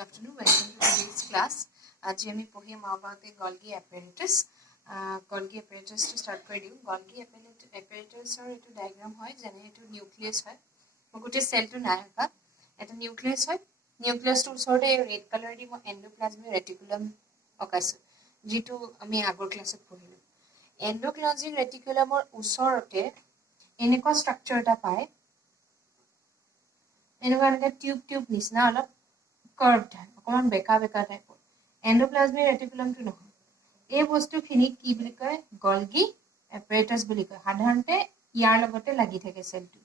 afternoon. Welcome to today's class. आज हम पढ़िम about the Golgi apparatus. Golgi apparatus to start কৰি দিওঁ. Golgi apparatus এটো diagram হয় যেনে এটো নিউক্লিয়াছ হয়. গোটেই সেলটো নাই আকা. এটা নিউক্লিয়াছ হয়. নিউক্লিয়াছটোৰ ওচৰতে ৰেড কালাৰ দি মই এন্ডোপ্লাজমিক ৰেটিকুলাম অকাইছো. যেটো আমি আগৰ ক্লাছত পঢ়িলো. এন্ডোপ্লাজমিক ৰেটিকুলামৰ ওচৰতে এনেকুৱা স্ট্ৰাকচাৰ এটা পায়. এনেকুৱা টিউব নিচিনা অলপ curved है অকমান বেকা বেকা টাইপৰ এন্ডোপ্লাজমিক ৰেটিকুলামটো নহয় এই বস্তুখিনি কি বুলি কয় গলগি এপাৰেটাছ বুলি কয় সাধাৰণতে ইয়াৰ লগতে লাগি থাকে সেলটো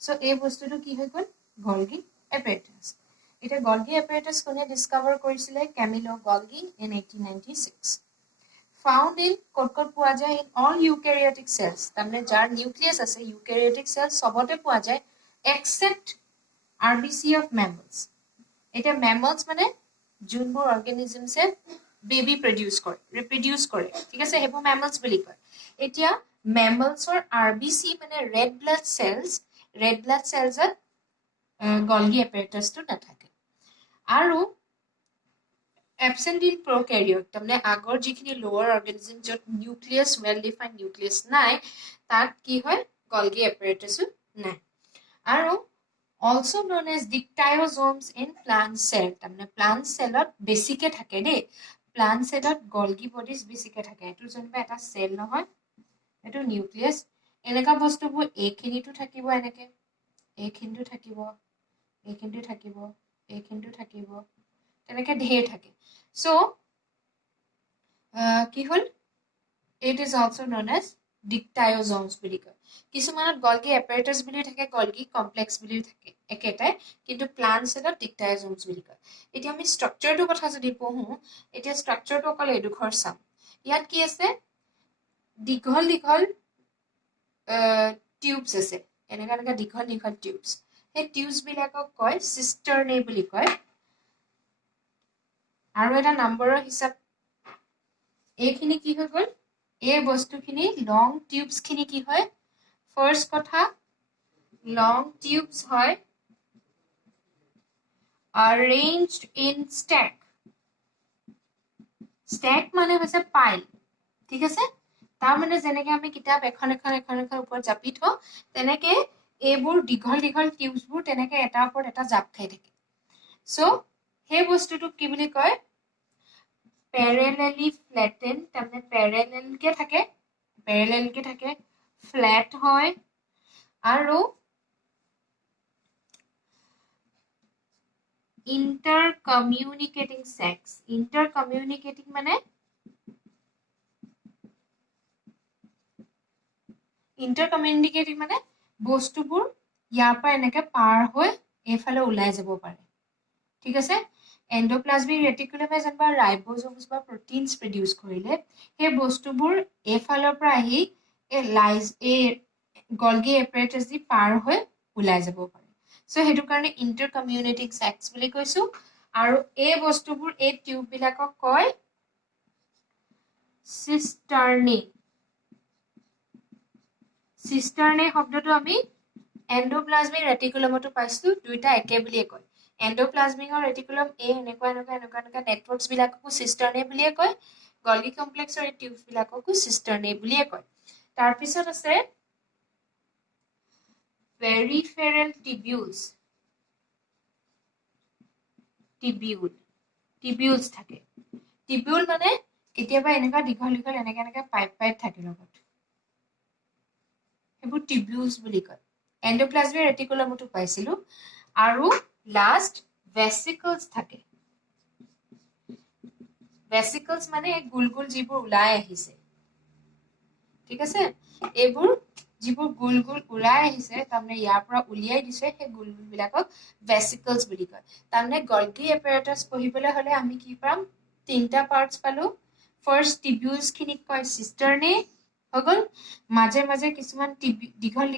সো এই বস্তুটো কি হৈ গল গলগি এপাৰেটাছ এটা গলগি এপাৰেটাছ কোনে ডিসকভাৰ কৰিছিলে কেমিলো গলগি ইন 1896 found in কত পোৱা যায় in all eukaryotic cells তাৰমানে যাৰ নিউক্লিয়াছ আছে eukaryotic cells সবতে পোৱা যায় except RBC of mammals এটা mammals মানে যোনবোৰ অৰ্গানিজমছে বেবি প্ৰডিউস কৰে ৰিপ্ৰডিউস কৰে ঠিক আছে হেবো mammals বুলি কয় এতিয়া mammals-ৰ RBC মানে red blood cells-ত Golgi apparatus-টো নাথাকে আৰু absent in prokaryote তাৰমানে আগৰ যিখিনি lower organism যত nucleus well defined nucleus নাই তাত কি হয় Golgi apparatus নাই আৰু also known as dictyosomes in plant cell তাৰমানে plant cellত বেছিকে থাকে দেই plant cellত Golgi bodies বেছিকে থাকে এটো যেনিবা এটা cell নহয় এটো নিউক্লিয়াছ এনেকা বস্তুবোৰ এইখিনিটো থাকিব এনেকে এইখিনিটো থাকিব এইখিনিটো থাকিব এইখিনিটো থাকিব তেনেকে ঢেৰ থাকে so কি হল it is also known as dictyosomes বুলি কয় কিছুমানত Golgi apparatus বুলি থাকে Golgi complex বুলি থাকে একেটাই কিন্তু প্লান্ট সেলত dictyosomes বুলি কয় এতিয়া আমি স্ট্ৰাকচাৰটো কথা যদি পঢ়ো এতিয়া স্ট্ৰাকচাৰটো অকল এডুখৰ চাম ইয়াত কি আছে দীঘল টিউবস আছে এনেকা দীঘল টিউবস এই টিউবস বিলাকক কয় সিস্টাৰ্নে বুলি কয় আৰু এটা নম্বৰৰ হিচাপ এইখিনি কি হৈ গল এই বস্তুখিনি লং টিউবস খিনি কি হয় ফাৰ্স্ট কথা লং টিউবস হয় arranged in stack মানে হৈছে পাইল ঠিক আছে তাৰ মানে যেনেকে আমি কিতাপ এখন ওপৰত জাপি থ তেনেকে এইবোৰ দীঘল টিউবসবোৰ তেনেকে এটা ওপৰত এটা জাপ খাই থাকে সো সেই বস্তুটো কি বুলি কয় parallelly flattened তাৰমানে parallel কে থাকে flat হয় আৰু intercommunicating sacs intercommunicating মানে বস্তুবোৰ ইয়াৰ পৰা এনেকে পাৰ হৈ এফালে ওলাই যাব পাৰে ঠিক আছে এন্ডোপ্লাজমিক ৰেটিকুলামে যেনবা ৰাইবোজোমছ বা প্ৰটিনছ প্ৰডিউস কৰিলে সেই বস্তুবোৰ এফালৰ পৰা আহি Golgi apparatus দি পাৰ হৈ ওলাই যাব পাৰে সো হেতু কাৰণে intercommunicating sacs বুলি কৈছো আৰু এই বস্তুবোৰ এই টিউব বিলাকক কয় সিস্টাৰ্নে শব্দটো আমি এন্ডোপ্লাজমিক ৰেটিকুলামতো পাইছো দুইটা একে বুলিয়ে কয় এন্ডোপ্লাজমিক ৰেটিকুলাম এই এনেকুৱা নেটৱৰ্কছ বিলাককো সিস্টাৰ্নে বুলিয়ে কয় Golgi কমপ্লেক্সৰ এই টিউবস বিলাককো সিস্টাৰ্নে বুলিয়ে কয় তাৰ পিছত আছে peripheral tibules থাকে টিবিউল মানে কেতিয়াবা এনেকা দীঘল এনেকা পাইপ থাকে লগত হেবু টিবিউলস বুলি কয় এন্ডোপ্লাজমিক ৰেটিকুলামতো পাইছিলো আৰু লাষ্ট ভেসিকলস থাকে ভেসিকলস মানে গুলগুল যিবোৰ ওলাই আহিছে ঠিক আছে এইবোৰ যিবোৰ গুলগুল ওলাই আহিছে তাৰমানে ইয়াৰ পৰা উলিয়াই দিছে সেই গুলগুল বিলাকক ভেসিকলস বুলি কয় তাৰমানে Golgi apparatus পঢ়িবলৈ হলে আমি কি পাম তিনটা পাৰ্টস পালো ফাৰ্স্ট টিবিউলস খিনিক কয় সিস্টাৰ্নে হগল মাজে কিছুমান দীঘল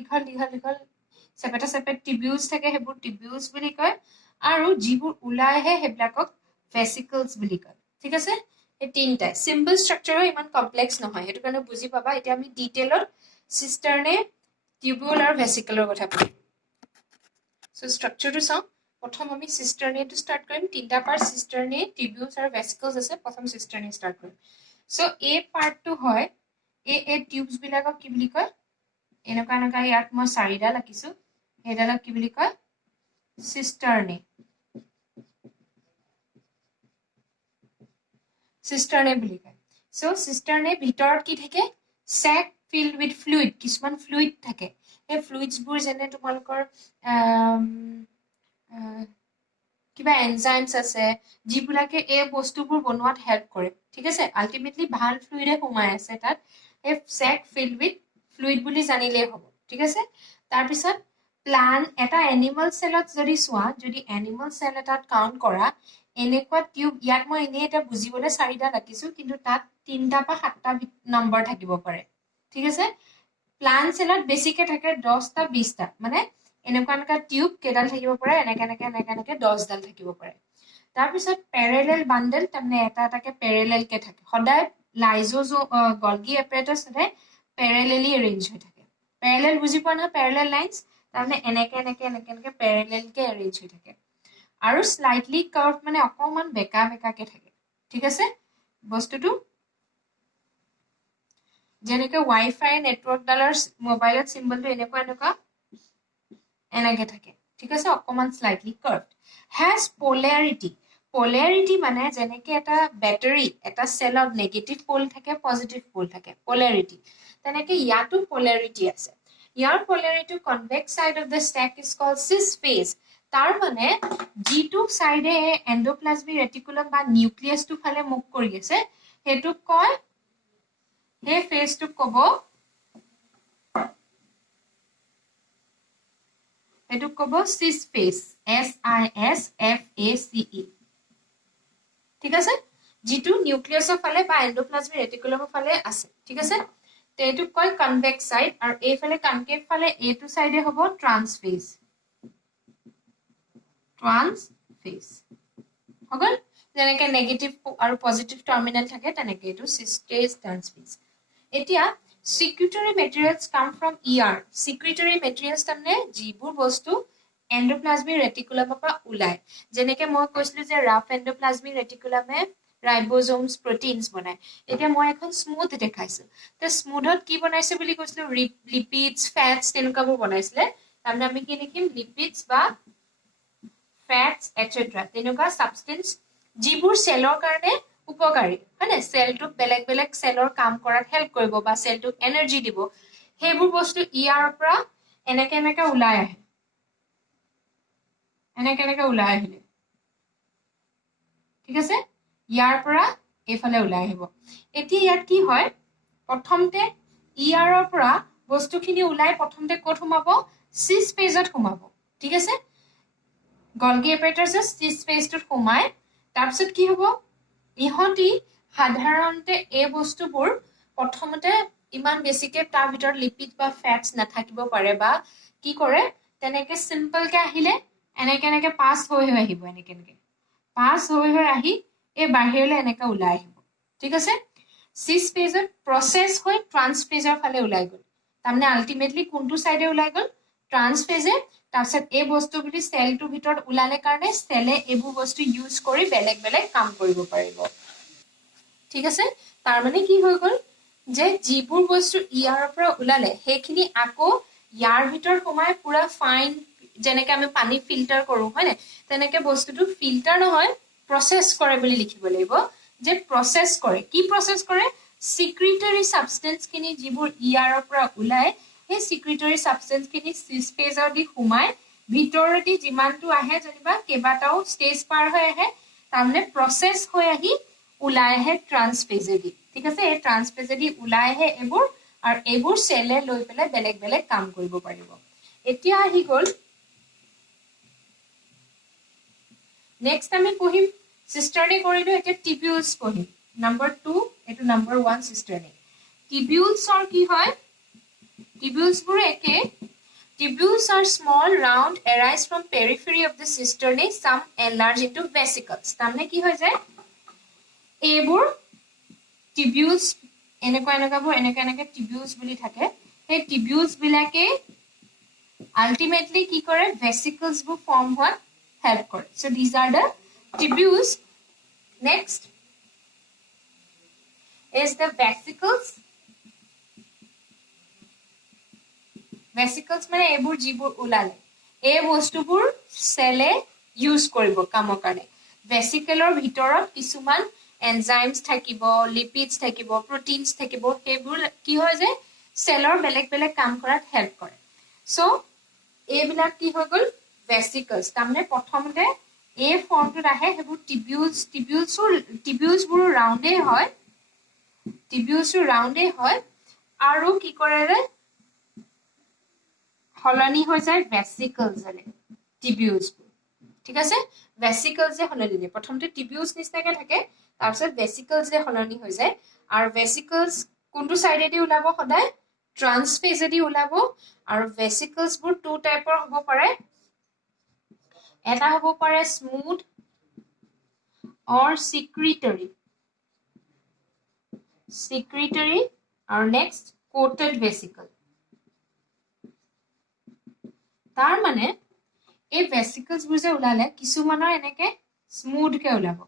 সেপাৰেট টিবিউলস থাকে হেবু টিবিউলস বুলি কয় আৰু যিবোৰ ওলাই আহে হেবিলাকক ভেসিকলস বুলি কয় ঠিক আছে এই তিনটা সিম্পল স্ট্ৰাকচাৰ ইমান কমপ্লেক্স নহয় হেতু কাৰণে বুজি পাবা এতিয়া আমি ডিটেইলত সিস্টাৰ্নে টিবিউল আৰু ভেসিকলৰ কথা পঢ়িম সো স্ট্ৰাকচাৰটো চাও প্ৰথম আমি সিষ্টাৰ্নেটো ষ্টাৰ্ট কৰিম তিনটা পাৰ্ট সিষ্টাৰ্নে টিবিউলছ আৰু ভেসিকলছ আছে প্ৰথম সিষ্টাৰ্নে ষ্টাৰ্ট কৰিম সো এই পাৰ্টটো হয় এই টিউবছ বিলাকক কি বুলি কয় এনেকুৱা ইয়াত মই চাৰিডাল ৰাখিছো এডালক কি বুলি কয় সিষ্টাৰ্নে বুলি কয় সো সিষ্টাৰ্নে ভিতৰত কি থাকে sac filled with fluid কিছুমান ফ্লুইড থাকে এই ফ্লুইডছবোৰ যেনে তোমালোকৰ কিবা এনজাইমছ আছে যিবিলাকে এই বস্তুবোৰ বনোৱাত হেল্প কৰে ঠিক আছে আলটিমেটলি ভাল ফ্লুইডে সোমাই আছে তাত এই sac filled with fluid বুলি জানিলেই হ'ব ঠিক আছে তাৰ পিছত প্লান এটা এনিমেল সেলত যদি সোৱা যদি এনিমেল সেল এটাত কাউন্ট কৰা এনেকুৱা টিউব ইয়াত মই এনে এটা বুজিবলৈ চাৰিটা ৰাখিছো কিন্তু তাত তিনটা বা সাতটা নম্বৰ থাকিব পাৰে ঠিক আছে প্লান সেলত বেছিকে থাকে 10টা 20টা মানে এনেকুৱা টিউব কেডাল থাকিব পাৰে এনেকে 10 ডাল থাকিব পাৰে তাৰ পিছত প্যাৰেলেল বান্ডল তাৰমানে এটাকে প্যাৰেলেল কে থাকে সদায় লাইজোজো গলগি এপাৰেটাছ সদায় প্যাৰেলেলি এৰেঞ্জ হৈ থাকে প্যাৰেলেল বুজি পোৱা না প্যাৰেলেল লাইনছ তাৰমানে এনেকে প্যাৰেলেল কে এৰেঞ্জ হৈ থাকে আৰু স্লাইটলি কাৰ্ভ মানে অকমান বেকাকে থাকে ঠিক আছে বস্তুটো যেনেকে ওয়াইফাই নেটৱৰ্ক ডালৰ মোবাইলত সিম্বলটো এনেকে থাকে ঠিক আছে অকমান স্লাইটলি কাৰ্ভড হ্যাজ পোলাৰিটি মানে যেনেকে এটা ব্যাটাৰী এটা সেলত নেগেটিভ পোল থাকে পজিটিভ পোল থাকে পোলাৰিটি তেনেকে ইয়াতো পোলাৰিটি আছে ইয়াৰ polarity convex side of the stack is called cis phase তাৰ মানে জিটু সাইডে এন্ডোপ্লাজমিক ৰেটিকুলাম বা নিউক্লিয়াছটো ফালে মুভ কৰি আছে হেতু কয় হে ফেজটো কব এটু কব সিস ফেজ SISFACE ঠিক আছে জিটু নিউক্লিয়াছৰ ফালে বা এন্ডোপ্লাজমিক ৰেটিকুলামৰ ফালে আছে ঠিক আছে তে এটু কয় কনভেক্স সাইড আৰু এই ফালে কনকেভ ফালে এটু সাইডে হ'ব ট্ৰান্স ফেজ হগল যেনেকে নেগেটিভ আৰু পজিটিভ টাৰ্মিনাল থাকে তেনেকে এটু সিস ফেজ ট্ৰান্স ফেজ এতিয়া secretory materials come from ER secretory materials তাৰমানে যিবোৰ বস্তু এন্ডোপ্লাজমিক ৰেটিকুলামৰ পৰা ওলাই যেনেকে মই কৈছিলো যে ৰাফ এন্ডোপ্লাজমিক ৰেটিকুলামে ৰাইবোজোমছ প্ৰটিনছ বনায় এতিয়া মই এখন স্মুথ দেখাইছো তে স্মুথত কি বনাইছে বুলি কৈছিলো লিপিডছ ফ্যাটছ তেনেকুৱাবোৰ বনাইছিলে তাৰমানে আমি কি লিখিম লিপিডছ বা ফ্যাটছ এটসেট্ৰা তেনেকুৱা সাবষ্টেন্স যিবোৰ সেলৰ কাৰণে উপকাৰী হয়নে সেলটো বেলেগ সেলৰ কাম কৰাত হেল্প কৰিব বা সেলটো এনাৰ্জি দিব হেবোৰ বস্তু ইয়াৰ পৰা এনেকে ওলাই আহে এনেকে ওলাই আহিলে ঠিক আছে ইয়াৰ পৰা এফালে ওলাই আহিব এতিয়া ইয়াত কি হয় প্ৰথমতে ইয়াৰৰ পৰা বস্তুখিনি ওলাই প্ৰথমতে ক'ত সোমাব সিস ফেজত সোমাব ঠিক আছে গলগি এপাৰেটাছৰ সিস ফেজটোত সোমাই তাৰপিছত কি হ'ব ইহতি সাধাৰণতে এই বস্তুবোৰ প্ৰথমতে ইমান বেছিকে তাৰ ভিতৰত লিপিড বা ফ্যাটছ নাথাকিব পাৰে বা কি কৰে তেনেকে সিম্পল কে আহিলে এনেকে পাস হৈ আহিব এনেকে পাস হৈ আহি এই বাহিৰলৈ এনেকে ওলাই আহিব ঠিক আছে সিস ফেজত প্ৰসেস হৈ ট্ৰান্স ফেজৰ ফালে ওলাই গল তাৰমানে আলটিমেটলি কোনটো সাইডে ওলাই গল ট্ৰান্স ফেজে তাৰপিছত এই বস্তু বুলি সেলটোৰ ভিতৰত ওলালে কাৰণে সেলে এইবোৰ বস্তু ইউজ কৰি বেলেগ কাম কৰিব পাৰিব ঠিক আছে তাৰ মানে কি হৈ গল যে যিবোৰ বস্তু ইয়াৰ পৰা ওলালে সেইখিনি আকৌ ইয়াৰ ভিতৰ সোমাই পুৰা ফাইন যেনেকে আমি পানী ফিল্টাৰ কৰো হয়নে তেনেকে বস্তুটো ফিল্টাৰ নহয় প্ৰসেস কৰে বুলি লিখিব লাগিব যে প্ৰসেস কৰে কি প্ৰসেস কৰে সিক্ৰেটৰি সাবষ্টেন্স খিনি যিবোৰ ইয়াৰ পৰা ওলাই সেই সিক্ৰেটৰি সাবষ্টেন্স খিনি সিস ফেজৰ দি সোমাই ভিতৰতে যিমানটো আহে যেনিবা কেবাটাও স্টেজ পাৰ হৈ আহে তাৰমানে প্ৰসেস হৈ আহি ওলাই আহে ট্ৰান্স ফেজেদি ঠিক আছে এই ট্ৰান্স ফেজেদি ওলাই আহে এইবোৰ আৰু এইবোৰ সেলে লৈ পেলাই বেলেগ কাম কৰিব পাৰিব এতিয়া আহি গল নেক্সট আমি পঢ়িম সিস্টাৰ্নে কৰিলো এতিয়া টিবিউলছ পঢ়িম নম্বৰ 2 এটো নম্বৰ 1 সিস্টাৰ্নে টিবিউলছৰ কি হয় টিবিউলছবোৰ একে Tubules are small, round, arise from periphery of the cisternae, some enlarge into vesicles. তামনে কি হৈ যায় এইবোৰ tubules এনেকা tubules বুলি থাকে সেই tubules বিলাকে ultimately কি কৰে vesicles বোৰ ফৰ্ম হোৱাত help কৰে. So these are the tubules. Next is the vesicles. Vesicles মানে এইবোৰ যিবোৰ ওলালে এই বস্তুবোৰ সেলে ইউজ কৰিব কামৰ কাৰণে. ভেসিকেলৰ ভিতৰত কিছুমান এনজাইমছ থাকিব, লিপিডছ থাকিব, প্ৰটিনছ থাকিব, সেইবোৰ কি হয় যে সেলৰ বেলেগ বেলেগ কাম কৰাত হেল্প কৰে. সো এইবিলাক কি হৈ গ'ল ভেসিকলছ. তাৰমানে প্ৰথমতে এই ফৰ্মটোত আহে সেইবোৰ টিবিউলছবোৰ ৰাউণ্ডেই হয়, আৰু কি কৰে যে হলনি হৈ যায় ভেসিকলছলে টিবিউলছবোৰ. ঠিক আছে, ভেসিকলছে হলনি দিয়ে. প্ৰথমতে টিবিউলছ নিচিনাকে থাকে, তাৰপিছত ভেসিকলছে হলনি হৈ যায়. আৰু ভেসিকলছ কোনটো সাইডেদি ওলাব সদায় ট্ৰান্সফেজেদি ওলাব. আৰু ভেসিকলছবোৰ টু টাইপৰ হ'ব পাৰে. এটা হ'ব পাৰে স্মুথ অৰ সিক্ৰিটৰি, আৰু নেক্সট কোটেড ভেসিকল. তাৰ মানে এই ভেসিকলছবোৰ যে ওলালে কিছুমানৰ এনেকে স্মুথকে ওলাব,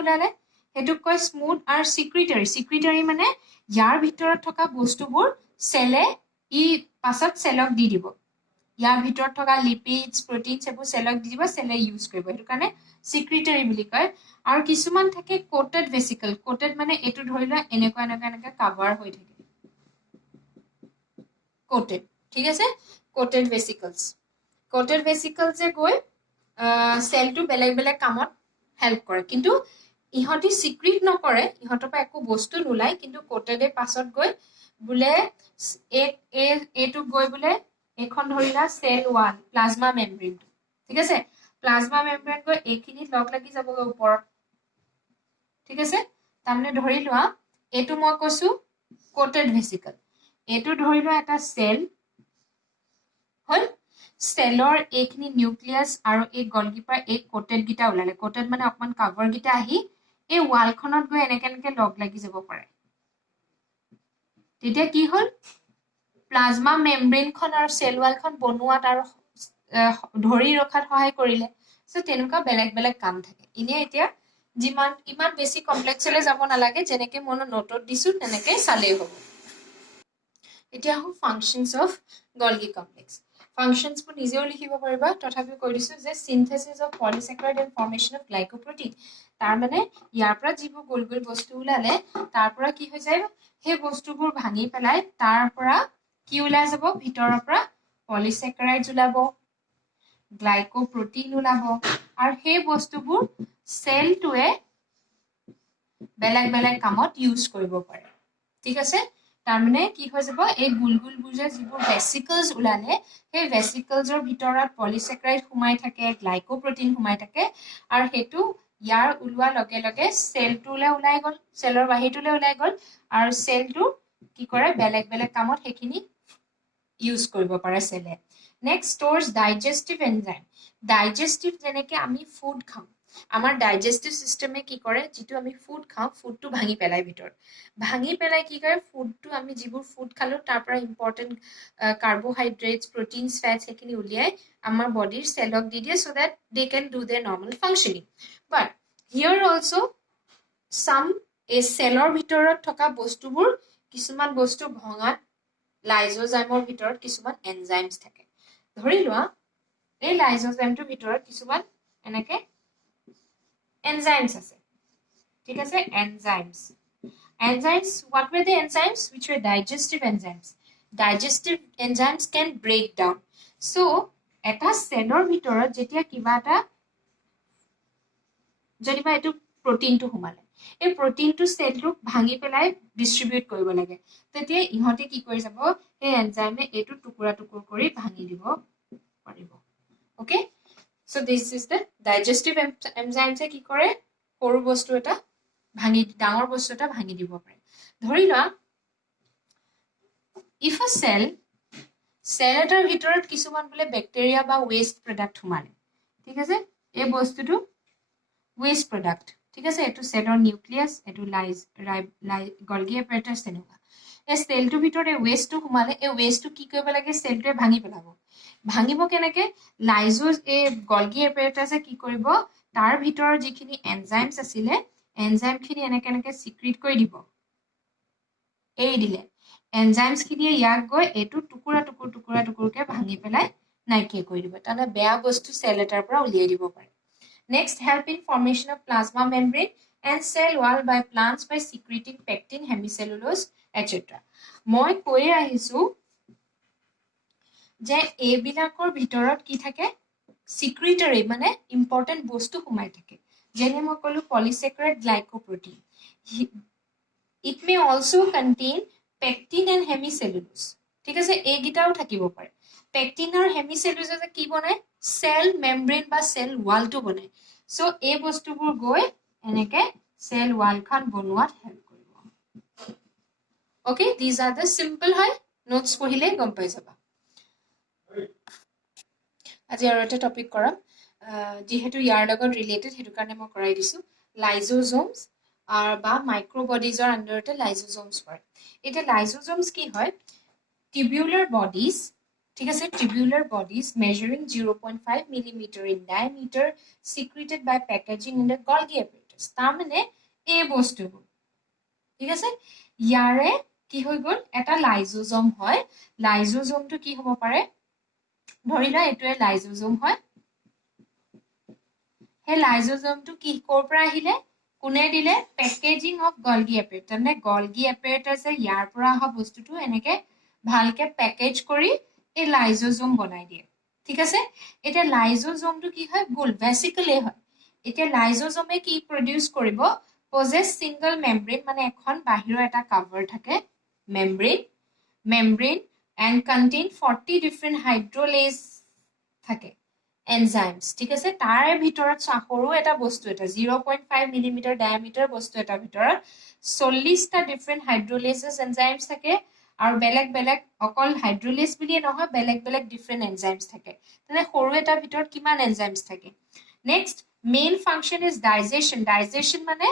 ওলালে সেইটোক কয় স্মুথ আৰু সিক্ৰিটৰি মানে ইয়াৰ ভিতৰত থকা বস্তুবোৰ সেলে পাছত সেলক দি দিব. ইয়াৰ ভিতৰত থকা লিপিডছ, প্ৰটিনছ এইবোৰ সেলক দি দিব, সেলে ইউজ কৰিব. সেইটো কাৰণে সিক্ৰিটৰি বুলি কয়. আৰু কিছুমান থাকে কোটেড ভেসিকল. কোটেড মানে এইটো ধৰি লোৱা এনেকুৱা কাভাৰ হৈ থাকে, কোটেড. ঠিক আছে, কোটেড ভেসিকলছে গৈ সেলটো বেলেগ বেলেগ কামত হেল্প কৰে. কিন্তু ইহঁতি সিক্ৰিট নকৰে, ইহঁতৰ পৰা একো বস্তু নোলায়, কিন্তু কোটেডে পাছত গৈ বোলে এইটো গৈ বোলে এইখন ধৰিলা সেল ওৱাল প্লাজমা মেমব্ৰেন. ঠিক আছে, প্লাজমা মেমব্ৰেন গৈ এইখিনিত লগ লাগি যাবগৈ ওপৰত. ঠিক আছে, তাৰমানে ধৰি লোৱা এইটো মই কৈছো কোটেড ভেসিকল, এইটো ধৰি লোৱা এটা সেল হল. সেলৰ এইখিনি নিউক্লিয়াছ আৰু এই গলগি পৰা এই কোটেড গিটা ওলালে. কোটেড মানে অকমান কাভাৰ গিটা আহি এই ৱালখনত গৈ এনেকে লগ লাগি যাব পাৰে. তেতিয়া কি হল প্লাজমা মেমব্ৰেনখন আৰু সেল ৱালখন বনোৱাত আৰু ধৰি ৰখাত সহায় কৰিলে. সো তেনেকুৱা বেলেগ বেলেগ কাম থাকে. ইনে এতিয়া ইমান বেছি কমপ্লেক্সলৈ যাব নালাগে, যেনেকে মই নোটত দিছো তেনেকে চালেই হ'ব. এতিয়া আহো ফাংশনছ অফ গলগি কমপ্লেক্স. ফাংশনছবোৰ নিজেও লিখিব পাৰিবা, তথাপিও কৈ দিছো যে synthesis of polysaccharide and formation of glycoprotein. তাৰ মানে ইয়াৰ পৰা যিবোৰ গোল গোল বস্তু ওলালে তাৰ পৰা কি হৈ যায়, সেই বস্তুবোৰ ভাঙি পেলাই তাৰ পৰা কি ওলাই যাব, ভিতৰৰ পৰা পলিস্যাকাৰাইডছ ওলাব, গ্লাইকোপ্ৰটিন ওলাব, আৰু সেই বস্তুবোৰ সেলটোৱে বেলেগ বেলেগ কামত ইউজ কৰিব পাৰে. ঠিক আছে, তাৰমানে কি হৈ যাব এই গুলগুলবোৰ যে যিবোৰ ভেসিকলছ ওলালে সেই ভেসিকলছৰ ভিতৰত পলিস্যাকাৰাইড সোমাই থাকে, গ্লাইকোপ্ৰটিন সোমাই থাকে, আৰু সেইটো ইয়াৰ ওলোৱাৰ লগে লগে সেলটোলৈ ওলাই গ'ল, সেলৰ বাহিৰটোলৈ ওলাই গ'ল, আৰু সেলটো কি কৰে বেলেগ বেলেগ কামত সেইখিনি ইউজ কৰিব পাৰে সেলে. Next stores digestive enzyme. Digestive যেনেকে আমি ফুড খাওঁ, আমাৰ ডাইজেষ্টিভ চিষ্টেমে কি কৰে, যিটো আমি ফুড খাওঁ ফুডটো ভাঙি পেলাই ভিতৰত, ভাঙি পেলাই কি কৰে ফুডটো আমি যিবোৰ ফুড খালো তাৰ পৰা ইম্পৰ্টেণ্ট কাৰ্বোহাইড্ৰেটছ, প্ৰটিনছ, ফেটছ সেইখিনি উলিয়াই আমাৰ বডিৰ সেলক দি দিয়ে, so that they can do their normal functioning. But here also some এই সেলৰ ভিতৰত থকা বস্তুবোৰ কিছুমান বস্তু ভঙাত লাইজোজাইমৰ ভিতৰত কিছুমান এনজাইমছ থাকে. ধৰি লোৱা এই লাইজোজাইমটোৰ ভিতৰত কিছুমান এনেকে এনজাইমছ আছে. ঠিক আছে, enzymes. What were the enzymes? Which were digestive enzymes. Digestive enzymes can break down. So এটা সেলৰ ভিতৰত যেতিয়া কিবা এটা যেনিবা এইটো প্ৰটিনটো সোমালে, এই প্ৰটিনটো সেলটোক ভাঙি পেলাই ডিস্ট্ৰিবিউট কৰিব লাগে, তেতিয়া ইহঁতে কি কৰি যাব, এই এনজাইমে এইটো টুকুৰা টুকুৰ কৰি ভাঙি দিব পাৰিব. Okay, so this is the digestive enzymes কি কৰে সৰু বস্তু এটা ভাঙি ডাঙৰ বস্তু এটা ভাঙি দিব পাৰে. ধৰি লোৱা if a cell এটাৰ ভিতৰত কিছুমান বোলে বেক্টেৰিয়া বা ৱেষ্ট প্ৰডাক্ট সোমালে, ঠিক আছে, এই বস্তুটো ৱেষ্ট প্ৰডাক্ট, ঠিক আছে এটো সেলৰ নিউক্লিয়াছ এটো গলগি এপাৰেটাছ তেনেকুৱা এই সেলটোৰ ভিতৰত এই ওয়েষ্টটো সোমালে এই ওয়েষ্টটো কি কৰিব লাগে সেলটোৱে ভাঙি পেলাব ভাঙিব কেনেকে লাইজোজ এই গলগি এপাৰেটাছে কি কৰিব তাৰ ভিতৰৰ যিখিনি এনজাইমছ আছিলে এনজাইমখিনি এনেকে সিক্ৰেট কৰি দিব এই দিলে এনজাইমছখিনিয়ে ইয়াক গৈ এইটো টুকুৰাকে ভাঙি পেলাই নাইকিয়া কৰি দিব তাহলে বেয়া বস্তু সেল এটাৰ পৰা উলিয়াই দিব পাৰে Next, help in formation of plasma membrane and cell wall by plants by secreting pectin, hemicellulose, etc. মই কৈ আহিছো যে এইবিলাকৰ ভিতৰত কি থাকে secretory মানে important বস্তু সোমাই থাকে যেনে মই কলো polysaccharide glycoprotein it may also contain pectin and hemicellulose ঠিক আছে এইগিটাও থাকিব পাৰে pectin আৰু hemicellulose কি বনায় cell membrane বা cell wall to বনায় so এই বস্তুবোৰ গৈ এনেকে cell wall খন বনোৱাত হেল্প কৰিব okay these are the simple হয় notes পঢ়িলে গম পাই যাবা আজি আৰু এটা টপিক কৰাম যেহেতু ইয়াৰ লগত ৰিলেটেড হেতু কাৰণে মই কৰাই দিছো লাইজোজোমছ আৰ বা মাইক্ৰোবডিজৰ আন্ডাৰতে লাইজোজোমছ পৰে এটা লাইজোজোমছ কি হয় টিবিউলাৰ বডিজ ঠিক আছে টিবিউলাৰ bodies measuring 0.5 millimeter in diameter secreted by packaging in the Golgi apparatus তাৰ মানে এই বস্তুবোৰ ঠিক আছে ইয়াৰে কি হৈ গল এটা লাইজোজোম হয় লাইজোজোমটো কি হ'ব পাৰে ধৰিলা এটোৱে লাইজোজোম হয় হে লাইজোজোমটো কি কৰ পৰা আহিলে কোনে দিলে পেকেজিং অফ গলগি এপাৰেটাছ মানে গলগি এপাৰেটাছে ইয়াৰ পৰা অহা বস্তুটো এনেকে ভালকে পেকেজ কৰি এই লাইজোজোম বনাই দিয়ে ঠিক আছে এটা লাইজোজোমটো কি হয় গোল ভেসিকলে হয় এটা লাইজোজোমে কি প্ৰডিউস কৰিব পজেছ সিঙ্গল মেমব্ৰেন মানে এখন বাহিৰৰ এটা কভাৰ থাকে membrane and contain 40 different hydrolase থাকে enzymes ঠিক আছে তাৰে ভিতৰত সৰু এটা বস্তু এটা 0.5 মিলিমিটাৰ ডায়ামিটাৰ বস্তু এটা ভিতৰত 40 টা ডিফাৰেন্ট হাইড্ৰোলেসেস এনজাইমছ থাকে আৰু বেলেগ অকল হাইড্ৰোলেস বুলিয়ে নহয় বেলেগ ডিফাৰেন্ট এনজাইমছ থাকে তেনে সৰু এটা ভিতৰত কিমান এনজাইমছ থাকে next main function is digestion মানে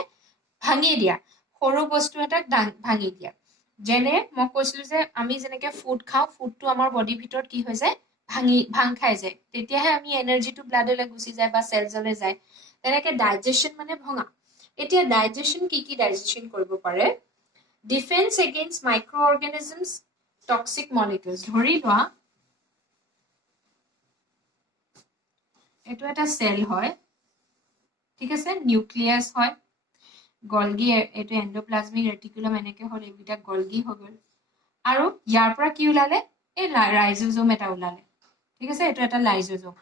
ভাঙি দিয়া সৰু বস্তু এটা ভাঙি দিয়া যেনে মই কৈছিলো যে আমি যেনেকে ফুড খাও ফুডটো আমাৰ বডিৰ ভিতৰত কি হৈ যায় ভাং খাই যায় তেতিয়াহে আমি এনাৰ্জিটো ব্লাডলৈ গুচি যায় বা সেলছলৈ যায় তেনেকে ডাইজেশন মানে ভঙা এতিয়া ডাইজেশন কি ডাইজেশন কৰিব পাৰে defence against microorganisms toxic molecules ধৰি লোৱা এটো এটা সেল হয় ঠিক আছে নিউক্লিয়াছ হয় গলগি এটো এন্ডোপ্লাজমিক ৰেটিকুলাম এনেকে হল এইটা গলগি হৈ গল আৰু ইয়াৰ পৰা কি ওলালে এই লাইজোজোম এটা ওলালে ঠিক আছে এটো এটা লাইজোজোম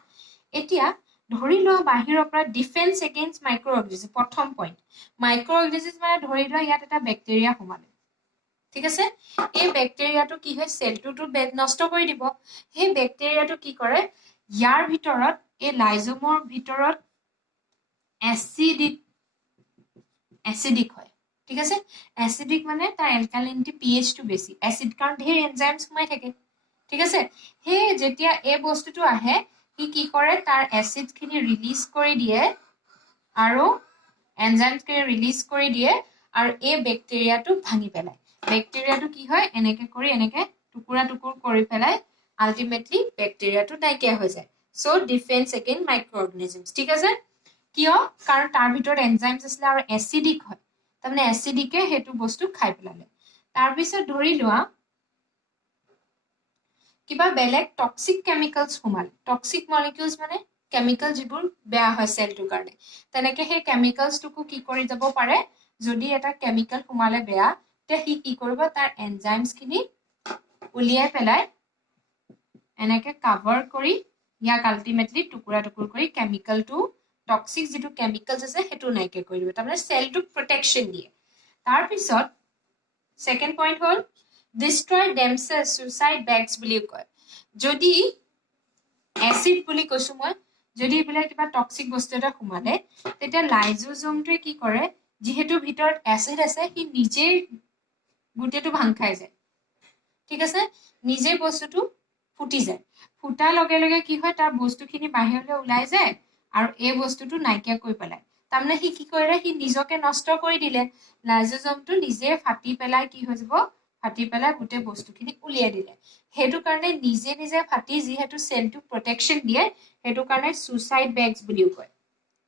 এতিয়া ধৰি লোৱা বাহিৰৰ পৰা ডিফেন্স এগেইনষ্ট মাইক্ৰো অৰ্গানিজম প্ৰথম পইণ্ট মাইক্ৰো অৰ্গানিজম মানে ধৰি লোৱা ইয়াত এটা বেক্টেৰিয়া সোমালে ঠিক আছে এই বেক্টেৰিয়াটো কি হয় সেলটোটো নষ্ট কৰি দিব সেই বেক্টেৰিয়াটো কি কৰে ইয়াৰ ভিতৰত এই লাইজোমৰ ভিতৰত এসিডিক হয় ঠিক আছে এসিডিক মানে তাৰ এলকালিনিটি pH টো বেছি এসিড কাৰণ ধেৰ এনজাইমছ সোমাই থাকে ঠিক আছে হে যেতিয়া এই বস্তুটো আহে কি কৰে তাৰ এসিড খিনি ৰিলিজ কৰি দিয়ে আৰু এনজাইমছ খিনি ৰিলিজ কৰি দিয়ে আৰু এই বেক্টেৰিয়াটো ভাঙি পেলায় বেক্টেৰিয়াটো কি হয় এনেকে কৰি এনেকে টুকুৰা কৰি পেলাই আলটিমেটলি বেক্টেৰিয়াটো নাইকিয়া হৈ যায় সো ডিফেন্স এগেইন মাইক্ৰো অৰ্গানিজমছ ঠিক আছে কিয় কাৰণ তাৰ ভিতৰত এনজাইমছ আছিল আৰু এসিডিক হয় তাৰমানে এসিডিকে হেতু বস্তু খাই পেলালে তাৰ পিছত ধৰি লোৱা কিবা বেলেগ টক্সিক কেমিক্যালছ সোমাল টক্সিক মলিকিউলছ মানে কেমিক্যাল যিবোৰ বেয়া হয় সেলটোৰ কাৰণে তেনেকে সেই কেমিক্যালছটোকো কি কৰি যাব পাৰে যদি এটা কেমিক্যাল সোমালে বেয়া তে কি কৰিব তাৰ এনজাইমছ খিনি উলিয়াই পেলাই এনেকে কভাৰ কৰি ইয়াক আলটিমেটলি টুকুৰা কৰি কেমিক্যালটো টক্সিক যেটো কেমিক্যালছ আছে হেতু নাইকে কৰি দিব তাৰমানে সেলটো প্ৰটেকশন দিয়ে তাৰ পিছত সেকেন্ড পইণ্ট হল destroy themselves suicide bags বুলি কয় যদি এসিড বুলি কৈছো মই যদি ইবলে কিবা টক্সিক বস্তু এটা সোমালে তেতিয়া লাইজোজোমটোৱে কি কৰে যেহেতু ভিতৰত এসিড আছে কি নিজে গুটেটো ভাং খাই যায় ঠিক আছে নিজে বস্তুটো ফুটি যায় ফুটাৰ লগে লগে কি হয় তাৰ বস্তুখিনি বাহিৰলৈ ওলাই যায় আৰু এই বস্তুটো নাইকিয়া কৰি পেলায় তাৰমানে সি কি কৰিলে সি নিজকে নষ্ট কৰি দিলে লাইজোজমটো নিজে ফাটি পেলাই কি হৈ যাব ফাটি পেলাই গোটেই বস্তুখিনি উলিয়াই দিলে সেইটো কাৰণে নিজে নিজে ফাটি যিহেতু সেলটো প্ৰটেকশন দিয়ে সেইটো কাৰণে সুইসাইড বেগছ বুলিও কয়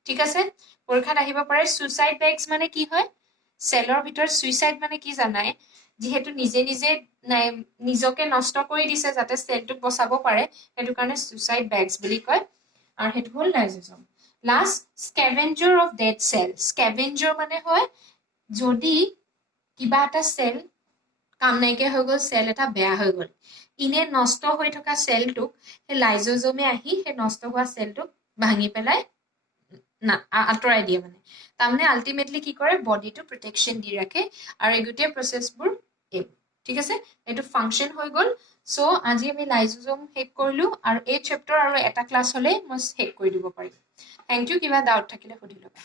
ঠিক আছে পৰীক্ষাত আহিব পাৰে সুইসাইড বেগছ মানে কি হয় সেলৰ ভিতৰত সুইসাইড মানে কি জানাই যেহেতু নিজে নিজে নিজকে নষ্ট কৰি দিছে যাতে সেলটো বচাব পাৰে সেইটো কাৰণে সুইসাইড বেগছ বুলি কয় আৰু সেইটো হ'ল lysosome last scavenger of dead cell scavenger মানে হয় যদি কিবা এটা সেল কাম নাইকিয়া হৈ গ'ল সেল এটা বেয়া হৈ গ'ল ইনে নষ্ট হৈ থকা সেলটোক সেই লাইজোজমে আহি সেই নষ্ট হোৱা সেলটোক ভাঙি পেলাই না আঁতৰাই দিয়ে মানে তাৰমানে আল্টিমেটলি কি কৰে বডিটো প্ৰটেকশন দি ৰাখে আৰু এই গোটেই প্ৰচেছবোৰ ঠিক আছে এইটো ফাংচন হৈ গ'ল সো আজি আমি লাইজোজম শেষ কৰিলো আৰু এই চেপ্টাৰ আৰু এটা ক্লাছ হলে মই শেষ কৰি দিব পাৰিম থ্যাংক ইউ কিবা ডাউট থাকিলে সুধি ল'বা